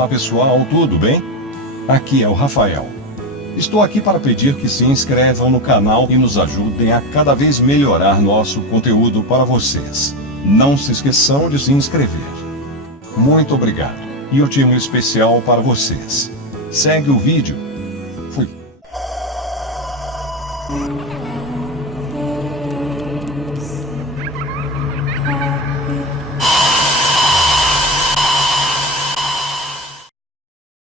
Olá pessoal, tudo bem? Aqui é o Rafael. Estou aqui para pedir que se inscrevam no canal e nos ajudem a cada vez melhorar nosso conteúdo para vocês. Não se esqueçam de se inscrever. Muito obrigado. E um time especial para vocês. Segue o vídeo. Fui.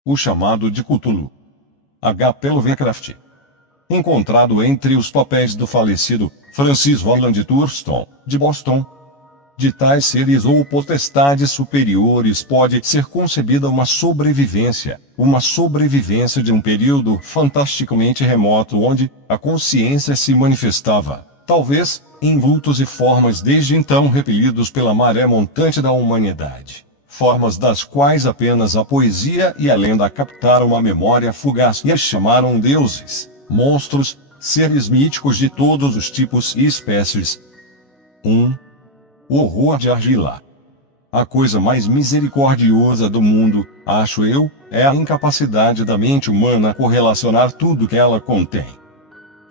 O chamado de Cthulhu. H.P. Lovecraft. Encontrado entre os papéis do falecido Francis Roland Thurston, de Boston. De tais seres ou potestades superiores pode ser concebida uma sobrevivência de um período fantasticamente remoto onde a consciência se manifestava, talvez, em vultos e formas desde então repelidos pela maré montante da humanidade. Formas das quais apenas a poesia e a lenda captaram a memória fugaz e as chamaram deuses, monstros, seres míticos de todos os tipos e espécies. O horror de argila. A coisa mais misericordiosa do mundo, acho eu, é a incapacidade da mente humana correlacionar tudo que ela contém.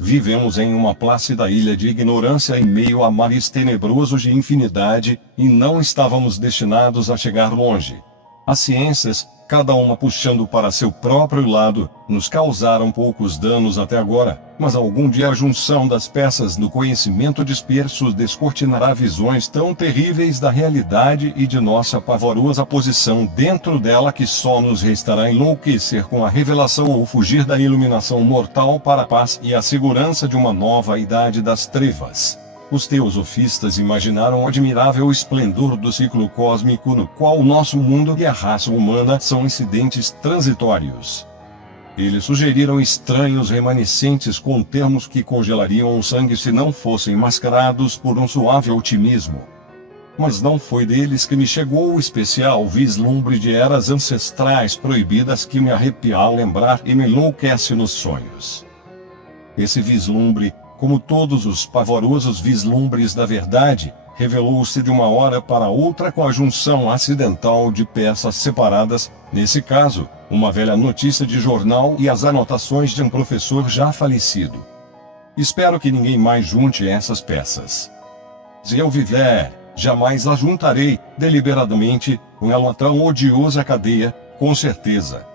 Vivemos em uma plácida ilha de ignorância em meio a mares tenebrosos de infinidade, e não estávamos destinados a chegar longe. As ciências, cada uma puxando para seu próprio lado, nos causaram poucos danos até agora, mas algum dia a junção das peças do conhecimento disperso descortinará visões tão terríveis da realidade e de nossa pavorosa posição dentro dela que só nos restará enlouquecer com a revelação ou fugir da iluminação mortal para a paz e a segurança de uma nova idade das trevas. Os teosofistas imaginaram o admirável esplendor do ciclo cósmico no qual o nosso mundo e a raça humana são incidentes transitórios. Eles sugeriram estranhos remanescentes com termos que congelariam o sangue se não fossem mascarados por um suave otimismo. Mas não foi deles que me chegou o especial vislumbre de eras ancestrais proibidas que me arrepia ao lembrar e me enlouquece nos sonhos. Esse vislumbre, como todos os pavorosos vislumbres da verdade, revelou-se de uma hora para outra com a junção acidental de peças separadas, nesse caso, uma velha notícia de jornal e as anotações de um professor já falecido. Espero que ninguém mais junte essas peças. Se eu viver, jamais as juntarei, deliberadamente, com ela tão odiosa cadeia, com certeza.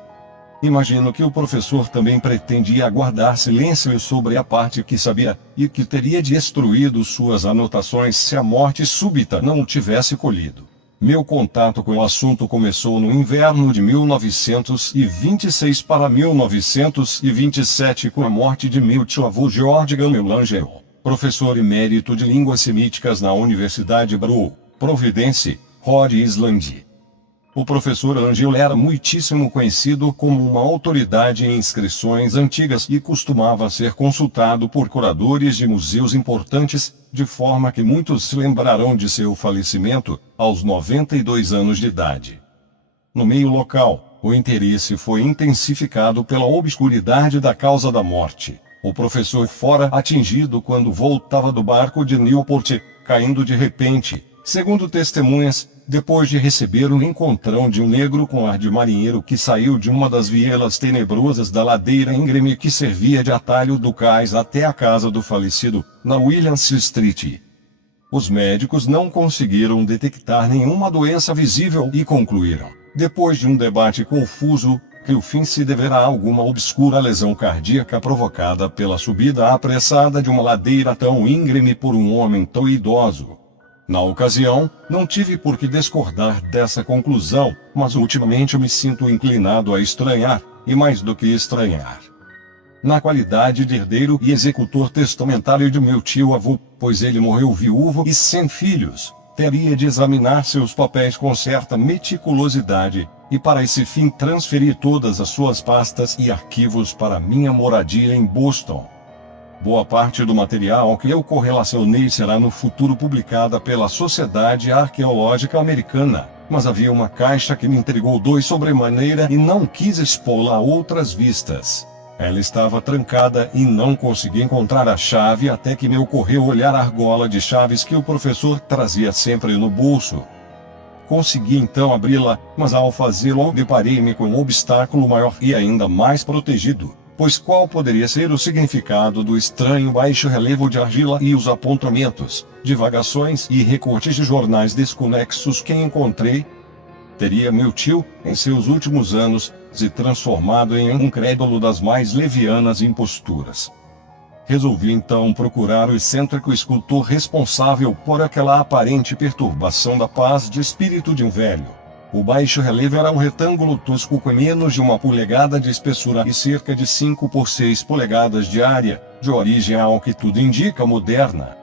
Imagino que o professor também pretendia guardar silêncio sobre a parte que sabia, e que teria destruído suas anotações se a morte súbita não o tivesse colhido. Meu contato com o assunto começou no inverno de 1926 para 1927 com a morte de meu tio-avô George Gammelangelo, professor emérito de línguas semíticas na Universidade Brough, Providence, Rhode Island. O professor Angelo era muitíssimo conhecido como uma autoridade em inscrições antigas e costumava ser consultado por curadores de museus importantes, de forma que muitos se lembrarão de seu falecimento, aos 92 anos de idade. No meio local, o interesse foi intensificado pela obscuridade da causa da morte. O professor fora atingido quando voltava do barco de Newport, caindo de repente, segundo testemunhas, depois de receber um encontrão de um negro com ar de marinheiro que saiu de uma das vielas tenebrosas da ladeira íngreme que servia de atalho do cais até a casa do falecido, na Williams Street. Os médicos não conseguiram detectar nenhuma doença visível e concluíram, depois de um debate confuso, que o fim se deverá a alguma obscura lesão cardíaca provocada pela subida apressada de uma ladeira tão íngreme por um homem tão idoso. Na ocasião, não tive por que discordar dessa conclusão, mas ultimamente me sinto inclinado a estranhar, e mais do que estranhar. Na qualidade de herdeiro e executor testamentário de meu tio-avô, pois ele morreu viúvo e sem filhos, teria de examinar seus papéis com certa meticulosidade, e para esse fim transferir todas as suas pastas e arquivos para minha moradia em Boston. Boa parte do material que eu correlacionei será no futuro publicada pela Sociedade Arqueológica Americana, mas havia uma caixa que me intrigou sobremaneira e não quis expô-la a outras vistas. Ela estava trancada e não consegui encontrar a chave até que me ocorreu olhar a argola de chaves que o professor trazia sempre no bolso. Consegui então abri-la, mas ao fazê-lo deparei-me com um obstáculo maior e ainda mais protegido, pois qual poderia ser o significado do estranho baixo relevo de argila e os apontamentos, divagações e recortes de jornais desconexos que encontrei? Teria meu tio, em seus últimos anos, se transformado em um crédulo das mais levianas imposturas. Resolvi então procurar o excêntrico escultor responsável por aquela aparente perturbação da paz de espírito de um velho. O baixo relevo era um retângulo tosco com menos de 1 polegada de espessura e cerca de 5 por 6 polegadas de área, de origem ao que tudo indica moderna.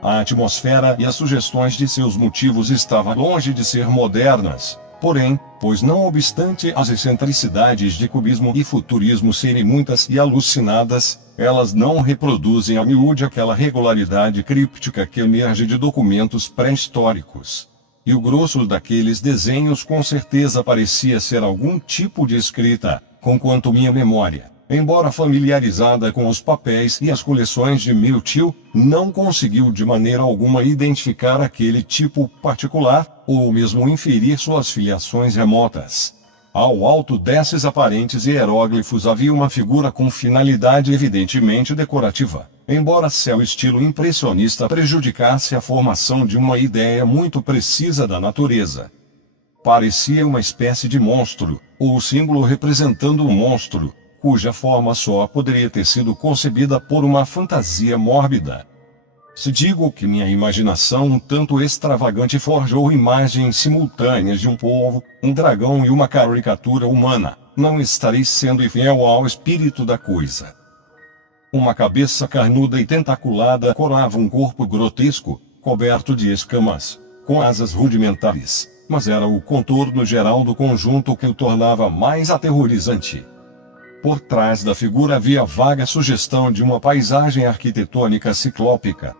A atmosfera e as sugestões de seus motivos estavam longe de ser modernas. Porém, pois não obstante as excentricidades de cubismo e futurismo serem muitas e alucinadas, elas não reproduzem a miúde aquela regularidade críptica que emerge de documentos pré-históricos. E o grosso daqueles desenhos com certeza parecia ser algum tipo de escrita, conquanto minha memória, embora familiarizada com os papéis e as coleções de meu tio, não conseguiu de maneira alguma identificar aquele tipo particular, ou mesmo inferir suas filiações remotas. Ao alto desses aparentes hieróglifos havia uma figura com finalidade evidentemente decorativa, embora seu estilo impressionista prejudicasse a formação de uma ideia muito precisa da natureza. Parecia uma espécie de monstro, ou símbolo representando um monstro, cuja forma só poderia ter sido concebida por uma fantasia mórbida. Se digo que minha imaginação um tanto extravagante forjou imagens simultâneas de um povo, um dragão e uma caricatura humana, não estarei sendo infiel ao espírito da coisa. Uma cabeça carnuda e tentaculada coroava um corpo grotesco, coberto de escamas, com asas rudimentares, mas era o contorno geral do conjunto que o tornava mais aterrorizante. Por trás da figura havia vaga sugestão de uma paisagem arquitetônica ciclópica.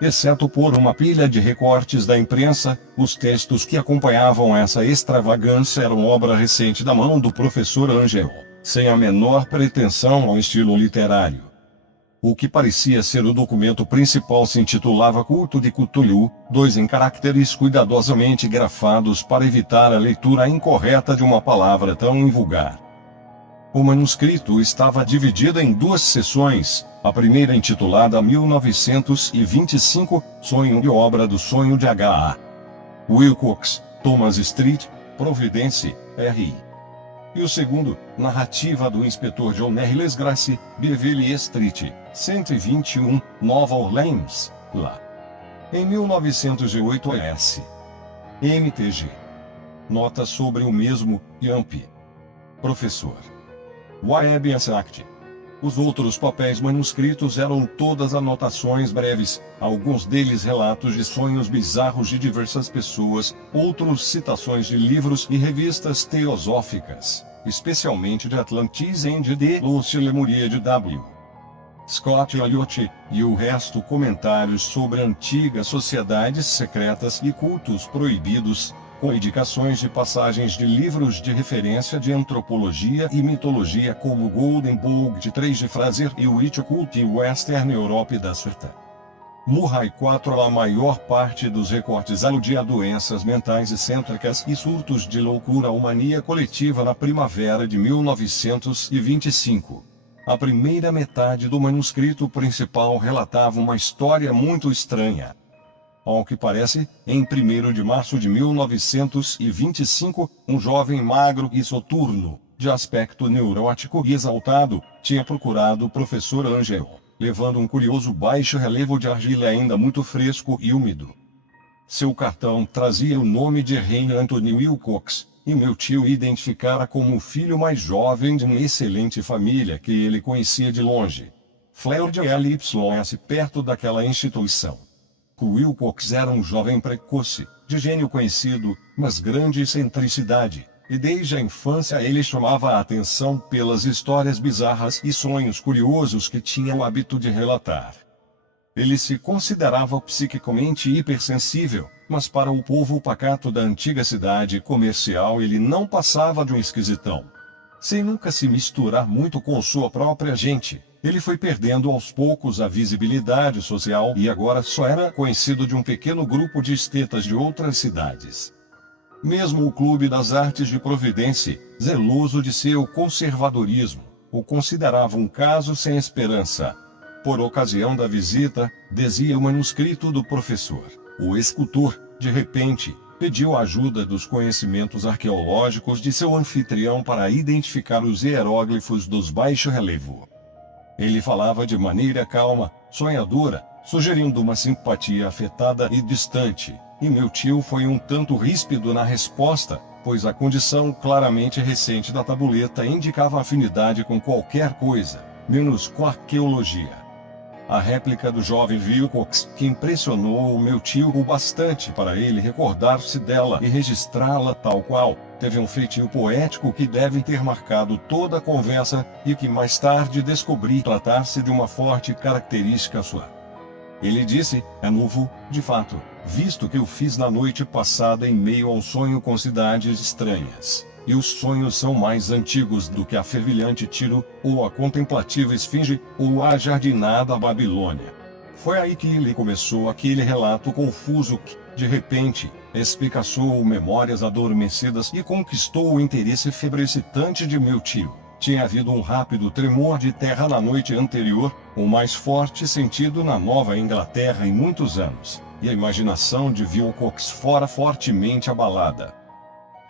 Exceto por uma pilha de recortes da imprensa, os textos que acompanhavam essa extravagância eram obra recente da mão do professor Angel, sem a menor pretensão ao estilo literário. O que parecia ser o documento principal se intitulava Culto de Cthulhu, 2 em caracteres cuidadosamente grafados para evitar a leitura incorreta de uma palavra tão invulgar. O manuscrito estava dividido em 2 seções, a primeira intitulada 1925, Sonho e Obra do Sonho de H.A. Wilcox, Thomas Street, Providence, R.I. E o segundo, Narrativa do Inspetor John R. Lesgrace, Beverly Street, 121, Nova Orleans, lá. Em 1908 S. MTG. Nota sobre o mesmo, Yamp. Professor. Waebias Act. Os outros papéis manuscritos eram todas anotações breves, alguns deles relatos de sonhos bizarros de diversas pessoas, outros citações de livros e revistas teosóficas, especialmente de Atlantis and de Lucy Lemuria de W. Scott Elliott, e o resto comentários sobre antigas sociedades secretas e cultos proibidos, com indicações de passagens de livros de referência de antropologia e mitologia como Golden Bough de 3 de Fraser e Witch Cult e Western Europe da Serta. Murray 4. A maior parte dos recortes aludia a doenças mentais excêntricas e surtos de loucura ou mania coletiva na primavera de 1925. A primeira metade do manuscrito principal relatava uma história muito estranha. Ao que parece, em 1º de março de 1925, um jovem magro e soturno, de aspecto neurótico e exaltado, tinha procurado o professor Angel, levando um curioso baixo relevo de argila ainda muito fresco e úmido. Seu cartão trazia o nome de Henry Anthony Wilcox, e meu tio o identificara como o filho mais jovem de uma excelente família que ele conhecia de longe. Flaird LYS perto daquela instituição. Wilcox era um jovem precoce, de gênio conhecido, mas grande excentricidade, e desde a infância ele chamava a atenção pelas histórias bizarras e sonhos curiosos que tinha o hábito de relatar. Ele se considerava psiquicamente hipersensível, mas para o povo pacato da antiga cidade comercial ele não passava de um esquisitão. Sem nunca se misturar muito com sua própria gente, ele foi perdendo aos poucos a visibilidade social e agora só era conhecido de um pequeno grupo de estetas de outras cidades. Mesmo o Clube das Artes de Providence, zeloso de seu conservadorismo, o considerava um caso sem esperança. Por ocasião da visita, dizia o manuscrito do professor, o escultor, de repente, pediu a ajuda dos conhecimentos arqueológicos de seu anfitrião para identificar os hieróglifos dos baixo-relevo. Ele falava de maneira calma, sonhadora, sugerindo uma simpatia afetada e distante, e meu tio foi um tanto ríspido na resposta, pois a condição claramente recente da tabuleta indicava afinidade com qualquer coisa, menos com a arqueologia. A réplica do jovem Wilcox, que impressionou o meu tio o bastante para ele recordar-se dela e registrá-la tal qual, teve um feitio poético que deve ter marcado toda a conversa e que mais tarde descobri tratar-se de uma forte característica sua. Ele disse, é novo, de fato, visto que o fiz na noite passada em meio a um sonho com cidades estranhas. E os sonhos são mais antigos do que a fervilhante Tiro, ou a contemplativa Esfinge, ou a jardinada Babilônia. Foi aí que ele começou aquele relato confuso que, de repente, espicaçou memórias adormecidas e conquistou o interesse febrecitante de meu tio. Tinha havido um rápido tremor de terra na noite anterior, o mais forte sentido na Nova Inglaterra em muitos anos, e a imaginação de Wilcox fora fortemente abalada.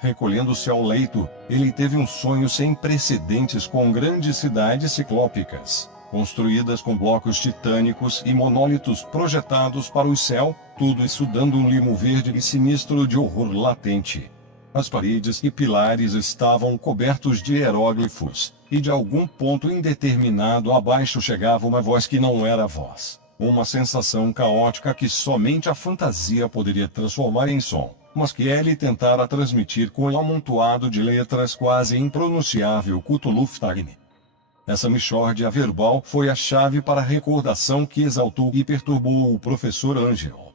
Recolhendo-se ao leito, ele teve um sonho sem precedentes com grandes cidades ciclópicas, construídas com blocos titânicos e monólitos projetados para o céu, tudo isso dando um limo verde e sinistro de horror latente. As paredes e pilares estavam cobertos de hieróglifos, e de algum ponto indeterminado abaixo chegava uma voz que não era voz. Uma sensação caótica que somente a fantasia poderia transformar em som, mas que ele tentara transmitir com um amontoado de letras quase impronunciável Cthulhuftagni. Essa mixórdia verbal foi a chave para a recordação que exaltou e perturbou o professor Angel.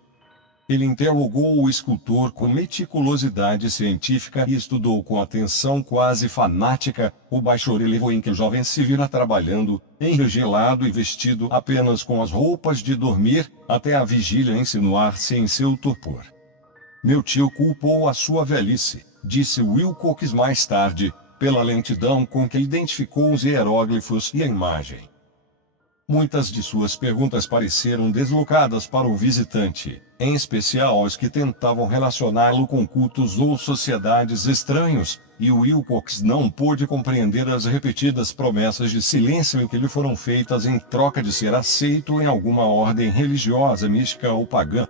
Ele interrogou o escultor com meticulosidade científica e estudou com atenção quase fanática o baixo-relevo em que o jovem se vira trabalhando, enregelado e vestido apenas com as roupas de dormir, até a vigília insinuar-se em seu torpor. Meu tio culpou a sua velhice, disse Wilcox mais tarde, pela lentidão com que identificou os hieróglifos e a imagem. Muitas de suas perguntas pareceram deslocadas para o visitante, em especial as que tentavam relacioná-lo com cultos ou sociedades estranhos, e Wilcox não pôde compreender as repetidas promessas de silêncio que lhe foram feitas em troca de ser aceito em alguma ordem religiosa mística ou pagã.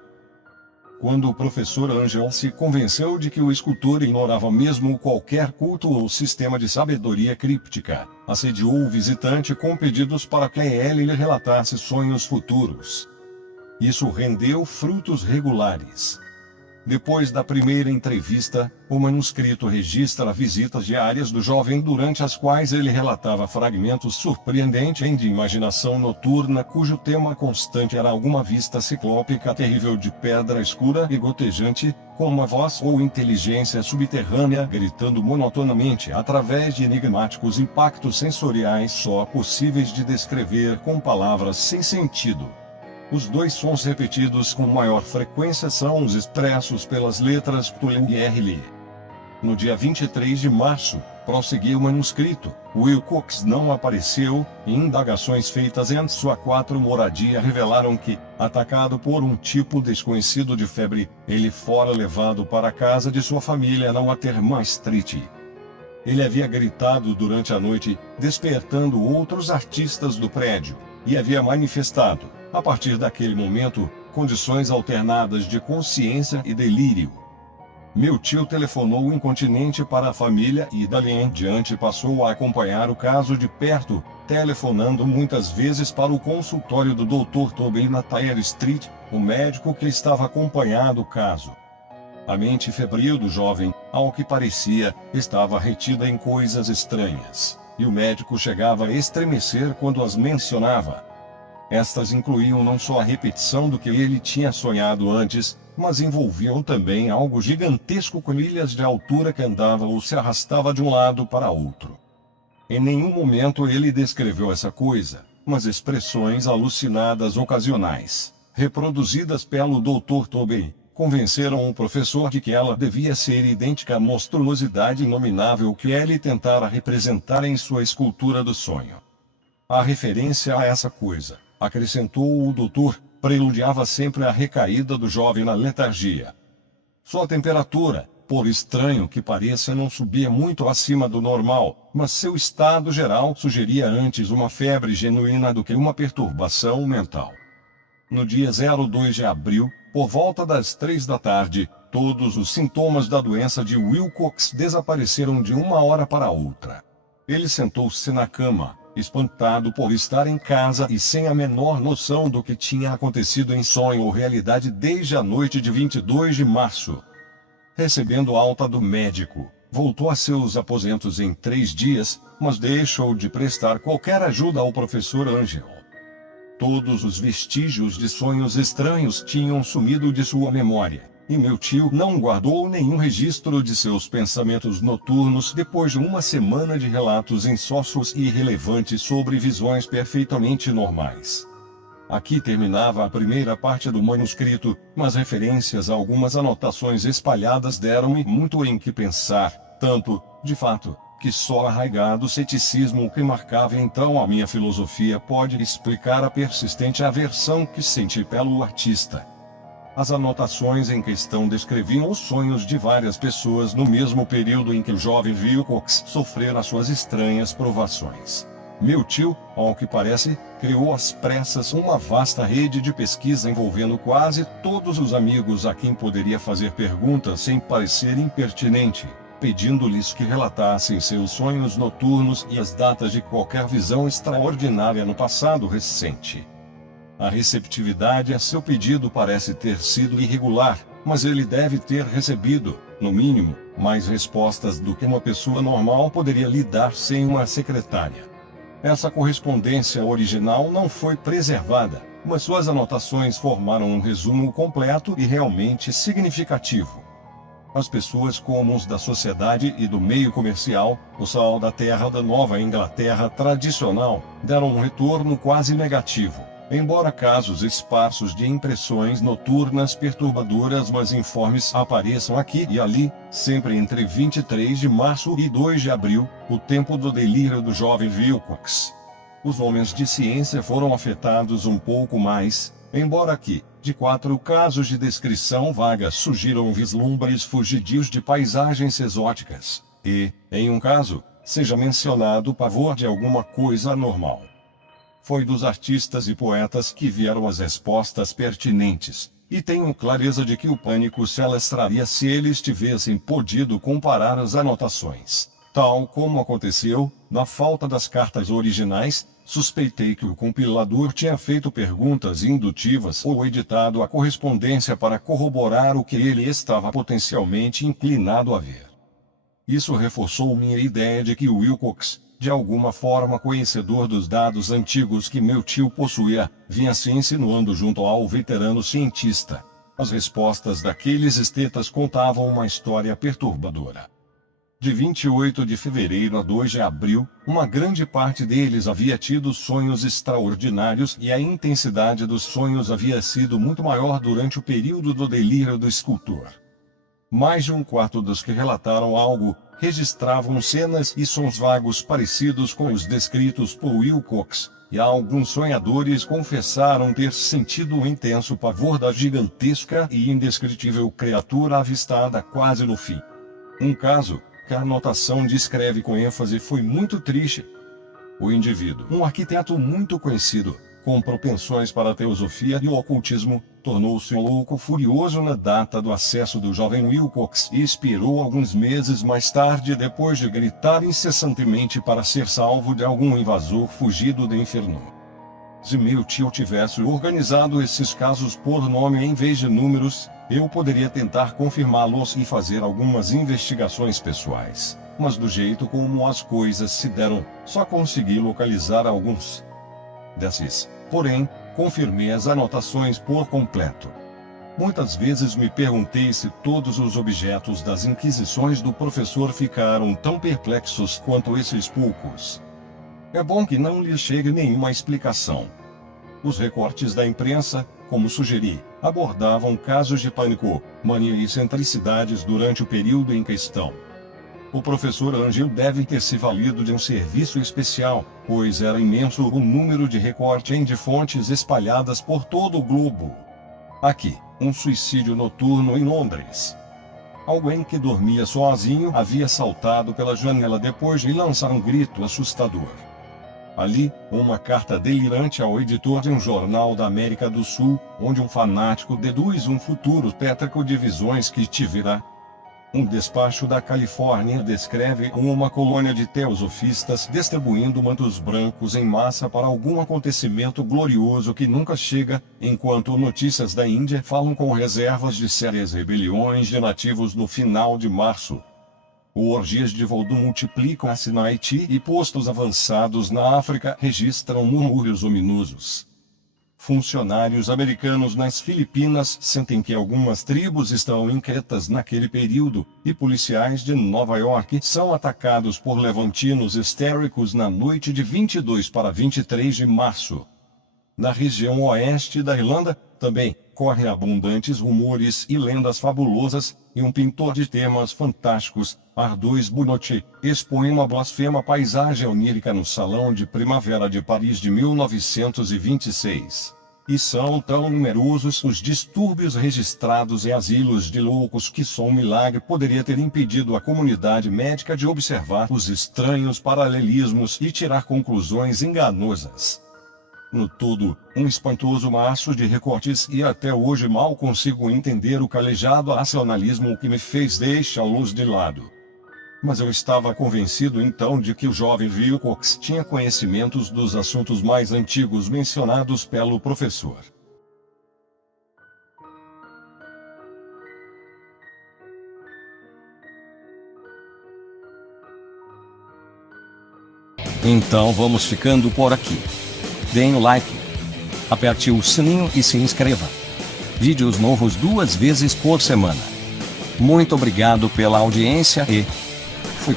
Quando o professor Angel se convenceu de que o escultor ignorava mesmo qualquer culto ou sistema de sabedoria críptica, assediou o visitante com pedidos para que ele lhe relatasse sonhos futuros. Isso rendeu frutos regulares. Depois da primeira entrevista, o manuscrito registra visitas diárias do jovem durante as quais ele relatava fragmentos surpreendentes de imaginação noturna cujo tema constante era alguma vista ciclópica terrível de pedra escura e gotejante, com uma voz ou inteligência subterrânea gritando monotonamente através de enigmáticos impactos sensoriais só possíveis de descrever com palavras sem sentido. Os dois sons repetidos com maior frequência são os expressos pelas letras Ptolemy e RL. No dia 23 de março, prosseguiu o manuscrito, Wilcox não apareceu, e indagações feitas em sua moradia revelaram que, atacado por um tipo desconhecido de febre, ele fora levado para a casa de sua família na Waterman Street. Ele havia gritado durante a noite, despertando outros artistas do prédio, e havia manifestado, a partir daquele momento, condições alternadas de consciência e delírio. Meu tio telefonou incontinente para a família e dali em diante passou a acompanhar o caso de perto, telefonando muitas vezes para o consultório do Dr. Tobin na Tyre Street, o médico que estava acompanhando o caso. A mente febril do jovem, ao que parecia, estava retida em coisas estranhas, e o médico chegava a estremecer quando as mencionava. Estas incluíam não só a repetição do que ele tinha sonhado antes, mas envolviam também algo gigantesco com milhas de altura que andava ou se arrastava de um lado para outro. Em nenhum momento ele descreveu essa coisa, mas expressões alucinadas ocasionais, reproduzidas pelo Dr. Tobin, convenceram o professor de que ela devia ser idêntica à monstruosidade inominável que ele tentara representar em sua escultura do sonho. A referência a essa coisa, acrescentou o doutor, preludiava sempre a recaída do jovem na letargia. Sua temperatura, por estranho que pareça, não subia muito acima do normal, mas seu estado geral sugeria antes uma febre genuína do que uma perturbação mental. No dia 02 de abril, por volta das 3 da tarde, todos os sintomas da doença de Wilcox desapareceram de uma hora para outra. Ele sentou-se na cama, espantado por estar em casa e sem a menor noção do que tinha acontecido em sonho ou realidade desde a noite de 22 de março. Recebendo alta do médico, voltou a seus aposentos em 3 dias, mas deixou de prestar qualquer ajuda ao professor Angel. Todos os vestígios de sonhos estranhos tinham sumido de sua memória, e meu tio não guardou nenhum registro de seus pensamentos noturnos depois de uma semana de relatos insócios e irrelevantes sobre visões perfeitamente normais. Aqui terminava a primeira parte do manuscrito, mas referências a algumas anotações espalhadas deram-me muito em que pensar, tanto, de fato, que só arraigado ceticismo que marcava então a minha filosofia pode explicar a persistente aversão que senti pelo artista. As anotações em questão descreviam os sonhos de várias pessoas no mesmo período em que o jovem Wilcox sofrera suas estranhas provações. Meu tio, ao que parece, criou às pressas uma vasta rede de pesquisa envolvendo quase todos os amigos a quem poderia fazer perguntas sem parecer impertinente, pedindo-lhes que relatassem seus sonhos noturnos e as datas de qualquer visão extraordinária no passado recente. A receptividade a seu pedido parece ter sido irregular, mas ele deve ter recebido, no mínimo, mais respostas do que uma pessoa normal poderia lhe dar sem uma secretária. Essa correspondência original não foi preservada, mas suas anotações formaram um resumo completo e realmente significativo. As pessoas comuns da sociedade e do meio comercial, o sal da terra da Nova Inglaterra tradicional, deram um retorno quase negativo, embora casos esparsos de impressões noturnas perturbadoras mas informes apareçam aqui e ali, sempre entre 23 de março e 2 de abril, o tempo do delírio do jovem Wilcox. Os homens de ciência foram afetados um pouco mais, embora aqui, de 4 casos de descrição vaga surgiram vislumbres fugidios de paisagens exóticas, e, em um caso, seja mencionado o pavor de alguma coisa anormal. Foi dos artistas e poetas que vieram as respostas pertinentes, e tenho clareza de que o pânico se alastraria se eles tivessem podido comparar as anotações. Tal como aconteceu, na falta das cartas originais, suspeitei que o compilador tinha feito perguntas indutivas ou editado a correspondência para corroborar o que ele estava potencialmente inclinado a ver. Isso reforçou minha ideia de que Wilcox, de alguma forma conhecedor dos dados antigos que meu tio possuía, vinha se insinuando junto ao veterano cientista. As respostas daqueles estetas contavam uma história perturbadora. De 28 de fevereiro a 2 de abril, uma grande parte deles havia tido sonhos extraordinários e a intensidade dos sonhos havia sido muito maior durante o período do delírio do escultor. Mais de um quarto dos que relataram algo, registravam cenas e sons vagos parecidos com os descritos por Wilcox, e alguns sonhadores confessaram ter sentido um intenso pavor da gigantesca e indescritível criatura avistada quase no fim. Um caso, que a anotação descreve com ênfase, foi muito triste. O indivíduo, um arquiteto muito conhecido, com propensões para a teosofia e o ocultismo, tornou-se um louco furioso na data do acesso do jovem Wilcox e expirou alguns meses mais tarde depois de gritar incessantemente para ser salvo de algum invasor fugido do inferno. Se meu tio tivesse organizado esses casos por nome em vez de números, eu poderia tentar confirmá-los e fazer algumas investigações pessoais. Mas do jeito como as coisas se deram, só consegui localizar alguns desses. Porém, confirmei as anotações por completo. Muitas vezes me perguntei se todos os objetos das inquisições do professor ficaram tão perplexos quanto esses poucos. É bom que não lhes chegue nenhuma explicação. Os recortes da imprensa, como sugeri, abordavam casos de pânico, mania e excentricidades durante o período em questão. O professor Ângelo deve ter se valido de um serviço especial, pois era imenso o número de recortes de fontes espalhadas por todo o globo. Aqui, um suicídio noturno em Londres. Alguém que dormia sozinho havia saltado pela janela depois de lançar um grito assustador. Ali, uma carta delirante ao editor de um jornal da América do Sul, onde um fanático deduz um futuro tétrico de visões que te virá. Um despacho da Califórnia descreve uma colônia de teosofistas distribuindo mantos brancos em massa para algum acontecimento glorioso que nunca chega, enquanto notícias da Índia falam com reservas de sérias rebeliões de nativos no final de março. Orgias de voodoo multiplicam-se na Haiti e postos avançados na África registram murmúrios ominosos. Funcionários americanos nas Filipinas sentem que algumas tribos estão inquietas naquele período, e policiais de Nova York são atacados por levantinos histéricos na noite de 22 para 23 de março. Na região oeste da Irlanda, também, correm abundantes rumores e lendas fabulosas, e um pintor de temas fantásticos, Arduis Bonot, expõe uma blasfema paisagem onírica no Salão de Primavera de Paris de 1926. E são tão numerosos os distúrbios registrados em asilos de loucos que só um milagre poderia ter impedido a comunidade médica de observar os estranhos paralelismos e tirar conclusões enganosas. No todo, um espantoso maço de recortes e até hoje mal consigo entender o calejado racionalismo que me fez deixá-los de lado. Mas eu estava convencido então de que o jovem Wilcox tinha conhecimentos dos assuntos mais antigos mencionados pelo professor. Então vamos ficando por aqui. Deem o like, aperte o sininho e se inscreva. Vídeos novos 2 vezes por semana. Muito obrigado pela audiência e fui.